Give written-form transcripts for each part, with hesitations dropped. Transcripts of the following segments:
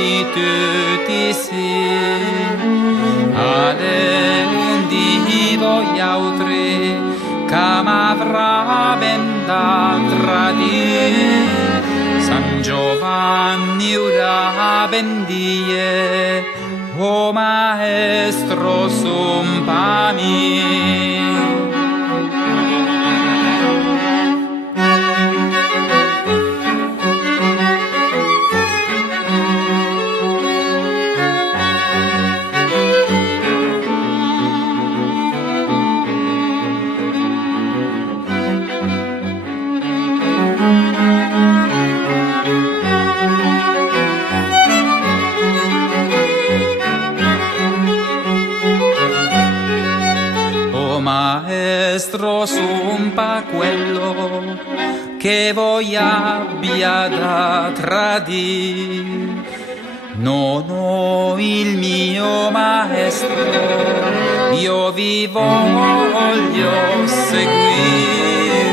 servituti sì, alle lundi voi altri, che m'avrà ben da tradire, San Giovanni ora bendie, o maestro sumpami. Maestro sumpa quello che voi abbia da tradire, non ho il mio maestro, io vi voglio seguire,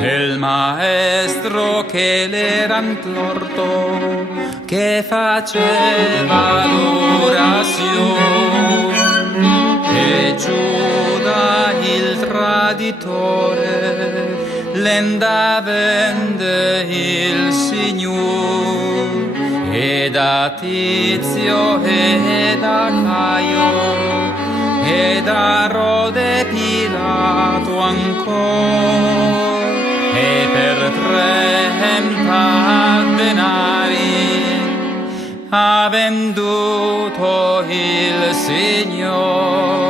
il maestro che l'eran torto, che faceva l'orazione, e Giuda il traditore l'enda vende il Signore, e da Tizio e da Caio e da Rode Pilato ancora, e per 30 denari ha venduto il Signore.